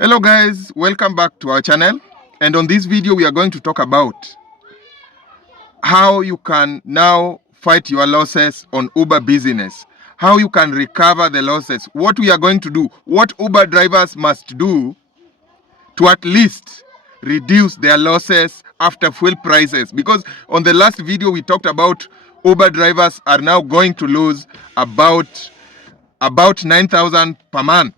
Hello guys, welcome back to our channel, and on this video we are going to talk about how you can now fight your losses on Uber business, how you can recover the losses, what we are going to do, what Uber drivers must do to at least reduce their losses after fuel prices, because on the last video we talked about Uber drivers are now going to lose about 9,000 per month.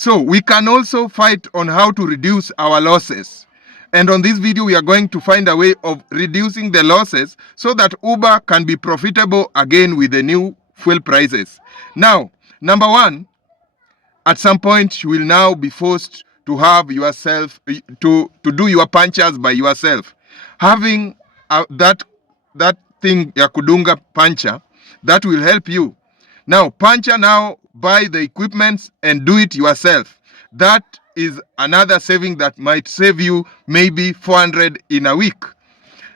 So we can also fight on how to reduce our losses. And on this video, we are going to find a way of reducing the losses so that Uber can be profitable again with the new fuel prices. Now, number one, at some point, you will now be forced to have yourself, to do your punches by yourself. Having that thing, ya kudunga puncher, that will help you. Now, puncher now, buy the equipment and do it yourself. That is another saving that might save you maybe 400 in a week.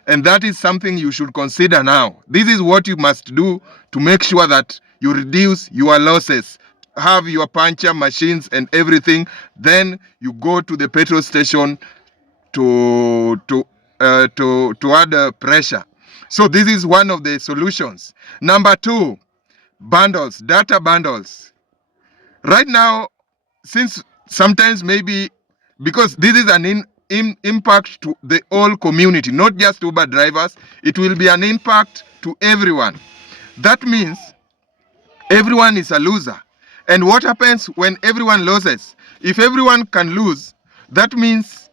And that is something you should consider now. This is what you must do to make sure that you reduce your losses. Have your puncher machines and everything. Then you go to the petrol station to add pressure. So this is one of the solutions. Number two, bundles, data bundles. Right now, since sometimes maybe, because this is an impact to the whole community, not just Uber drivers, it will be an impact to everyone. That means everyone is a loser. And what happens when everyone loses? If everyone can lose, that means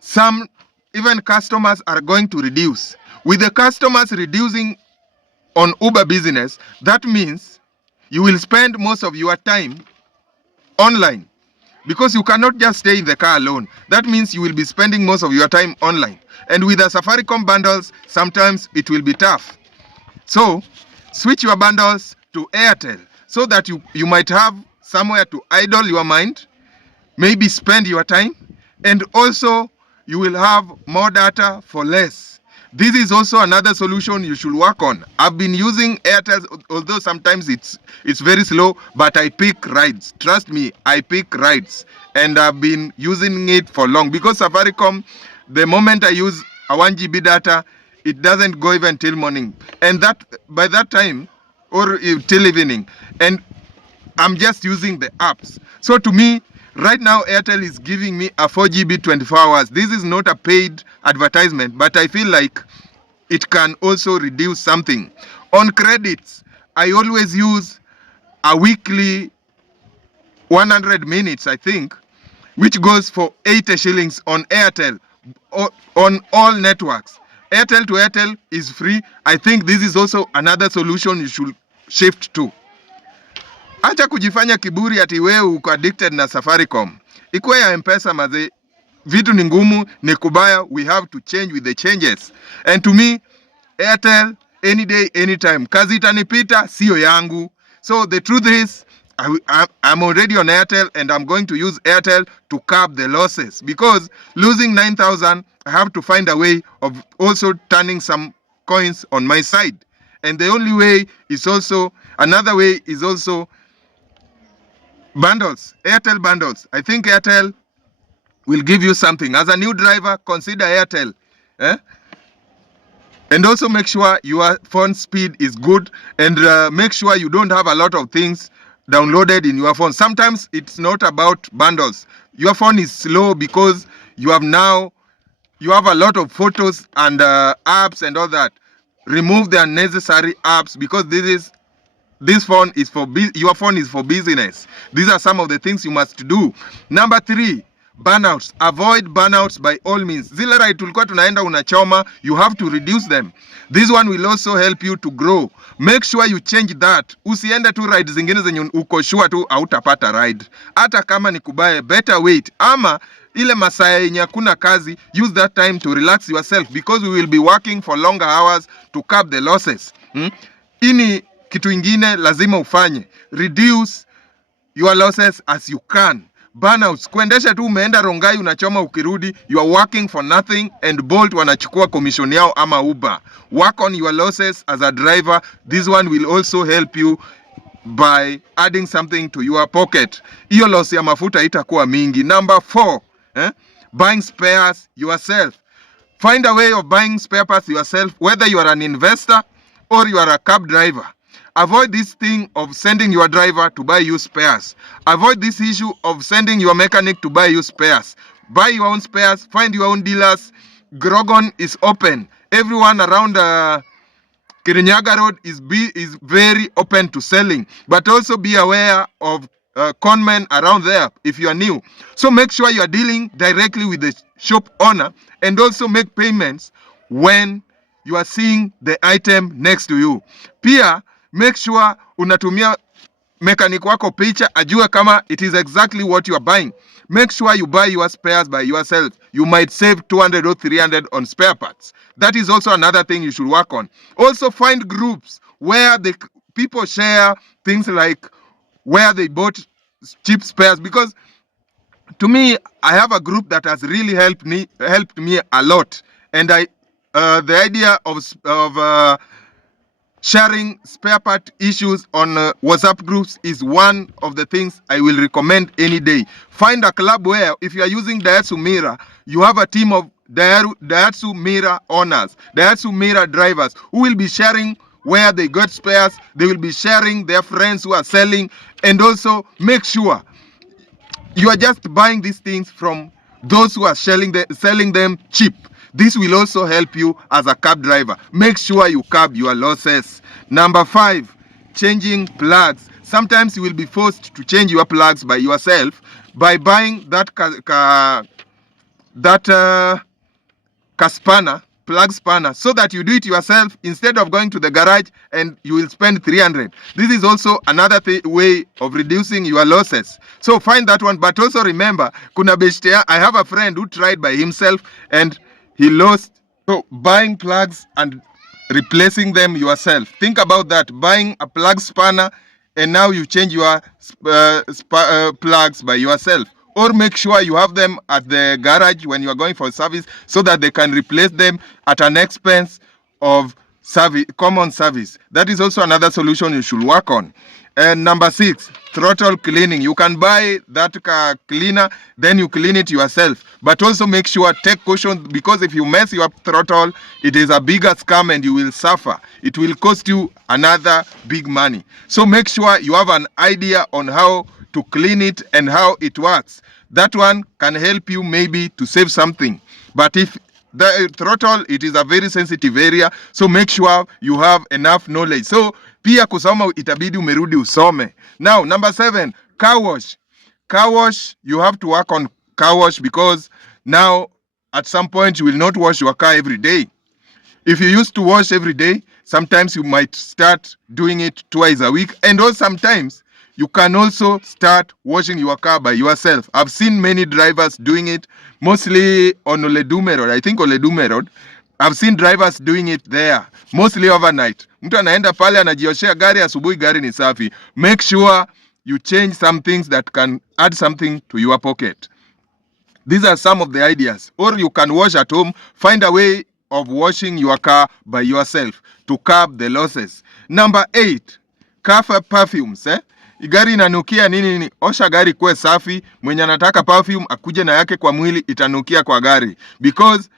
some even customers are going to reduce. With the customers reducing on Uber business, that means you will spend most of your time online, because you cannot just stay in the car alone. That means you will be spending most of your time online. And with the Safaricom bundles, sometimes it will be tough. So switch your bundles to Airtel so that you might have somewhere to idle your mind, maybe spend your time, and also you will have more data for less. This is also another solution you should work on. I've been using Airtel, although sometimes it's very slow, but I pick rides. Trust me, I pick rides. And I've been using it for long. Because Safaricom, the moment I use a 1 GB data, it doesn't go even till morning. And that by that time, or till evening. And I'm just using the apps. So to me, right now, Airtel is giving me a 4 GB 24 hours. This is not a paid advertisement, but I feel like it can also reduce something. On credits, I always use a weekly 100 minutes, I think, which goes for 80 shillings on Airtel, on all networks. Airtel to Airtel is free. I think this is also another solution you should shift to. Acha kujifanya kiburi ati wewe uko addicted na Safaricom. Ikuwe ya M-Pesa maze, vitu ni ngumu, ni kubaya, we have to change with the changes. And to me, Airtel, any day, anytime. Kazi itanipita, sio yangu. So the truth is, I'm already on Airtel, and I'm going to use Airtel to curb the losses. Because losing 9,000, I have to find a way of also turning some coins on my side. And the only way is also, another way is also bundles, Airtel bundles. I think Airtel will give you something. As a new driver, consider Airtel. And also make sure your phone speed is good, and make sure you don't have a lot of things downloaded in your phone. Sometimes it's not about bundles. Your phone is slow because you have a lot of photos and apps and all that. Remove the unnecessary apps, because your phone is for business. These are some of the things you must do. Number 3, burnouts. Avoid burnouts by all means. Zile ride tulikuwa tunaenda unachoma, you have to reduce them. This one will also help you to grow. Make sure you change that. Usiende tu ride zingine zenye uko sure tu hautapata ride. Hata kama ni kubaye, better wait. Ama ile masaa yenye hakuna kazi, use that time to relax yourself, because we will be working for longer hours to curb the losses. Ini kitu ingine lazima ufanye. Reduce your losses as you can. Burnouts, kuendesha tu umeenda Rongai unachoma ukirudi, you are working for nothing, and Bolt wanachukua commission yao ama Uber. Work on your losses as a driver. This one will also help you by adding something to your pocket. Hiyo loss ya mafuta itakuwa mingi. Number 4, buying spares yourself. Find a way of buying spare parts yourself, whether you are an investor or you are a cab driver. Avoid this thing of sending your driver to buy you spares. Avoid this issue of sending your mechanic to buy you spares. Buy your own spares, find your own dealers. Grogon is open. Everyone around Kirinyaga Road is very open to selling, but also be aware of conmen around there if you are new. So make sure you are dealing directly with the shop owner, and also make payments when you are seeing the item next to you. Pia make sure unatumia mechanic wako picha ajue kama it is exactly what you are buying. Make sure you buy your spares by yourself. You might save 200 or 300 on spare parts. That is also another thing you should work on. Also find groups where the people share things like where they bought cheap spares, because to me, I have a group that has really helped me a lot. And the idea of sharing spare part issues on WhatsApp groups is one of the things I will recommend any day. Find a club where, if you are using Daihatsu Mira, you have a team of Daihatsu Mira owners, Daihatsu Mira drivers, who will be sharing where they got spares. They will be sharing their friends who are selling, and also make sure you are just buying these things from those who are selling them cheap. This will also help you as a cab driver. Make sure you curb your losses. Number 5, changing plugs. Sometimes you will be forced to change your plugs by yourself by buying that plug spanner, so that you do it yourself instead of going to the garage and you will spend 300. This is also another way of reducing your losses. So find that one, but also remember, kuna beshtea, I have a friend who tried by himself and he lost. So buying plugs and replacing them yourself. Think about that. Buying a plug spanner and now you change your plugs by yourself. Or make sure you have them at the garage when you are going for service, so that they can replace them at an expense of common service. That is also another solution you should work on. And number 6, throttle cleaning. You can buy that car cleaner, then you clean it yourself. But also make sure, take caution, because if you mess your throttle, it is a bigger scam and you will suffer. It will cost you another big money. So make sure you have an idea on how to clean it and how it works. That one can help you maybe to save something. But if the throttle, it is a very sensitive area, so make sure you have enough knowledge. So pia kusoma itabidi umerudi usome. Now number 7, car wash. Car wash, you have to work on car wash, because now at some point you will not wash your car every day. If you used to wash every day, sometimes you might start doing it twice a week, and also sometimes you can also start washing your car by yourself. I've seen many drivers doing it, mostly on Oledume Road. I think Oledume Road. I've seen drivers doing it there, mostly overnight. Mtu anaenda pale anajioshea gari, asubuhi gari ni safi. Make sure you change some things that can add something to your pocket. These are some of the ideas. Or you can wash at home. Find a way of washing your car by yourself to curb the losses. Number 8, car perfumes. Gari inanukia nini? Osha gari kuwe safi. Mwenye anataka perfume akuje na yake kwa mwili, itanukia kwa gari. Because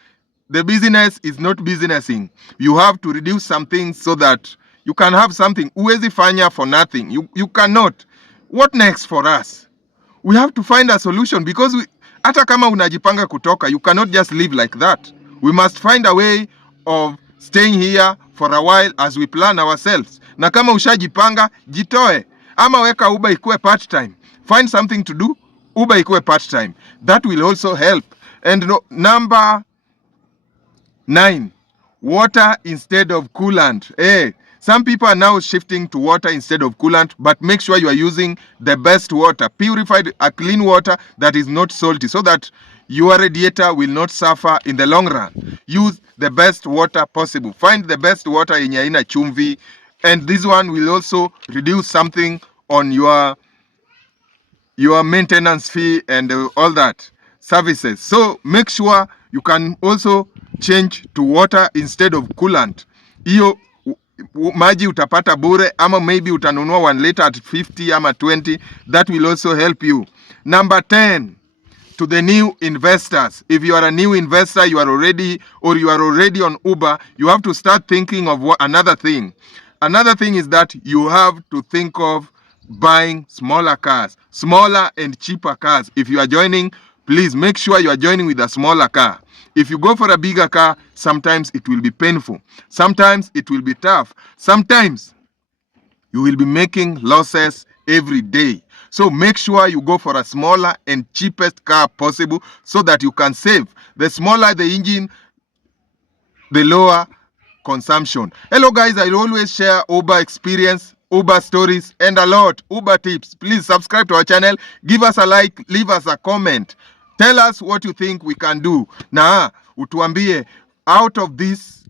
the business is not businessing. You have to reduce some things so that you can have something. Uwezi fanya for nothing. You cannot. What next for us? We have to find a solution, because hata kama unajipanga kutoka, you cannot just live like that. We must find a way of staying here for a while as we plan ourselves. Na kama ushajipanga, jitoe. Ama weka Uber ikuwe part time. Find something to do, Uber ikuwe part time. That will also help. And number 9, water instead of coolant. Some people are now shifting to water instead of coolant, but make sure you are using the best water, purified, a clean water that is not salty, so that your radiator will not suffer in the long run. Use the best water possible. Find the best water yenye haina chumvi, and this one will also reduce something on your maintenance fee and all that services. So make sure you can also change to water instead of coolant. maji utapata bure, ama maybe utanunua 1 liter at 50 ama 20. That will also help you. Number 10, to the new investors. If you are a new investor, you are already on Uber, you have to start thinking of another thing. Another thing is that you have to think of buying smaller cars, smaller and cheaper cars. If you are joining, please make sure you are joining with a smaller car. If you go for a bigger car, sometimes it will be painful. Sometimes it will be tough. Sometimes you will be making losses every day. So make sure you go for a smaller and cheapest car possible so that you can save. The smaller the engine, the lower consumption. Hello guys, I always share Uber experience, Uber stories, and a lot Uber tips. Please subscribe to our channel, give us a like, leave us a comment. Tell us what you think we can do. Na utuambie, out of these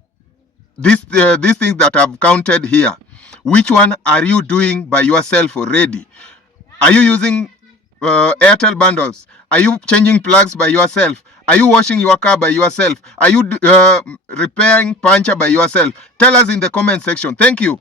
things that I've counted here, which one are you doing by yourself already? Are you using Airtel bundles? Are you changing plugs by yourself? Are you washing your car by yourself? Are you repairing puncture by yourself? Tell us in the comment section. Thank you.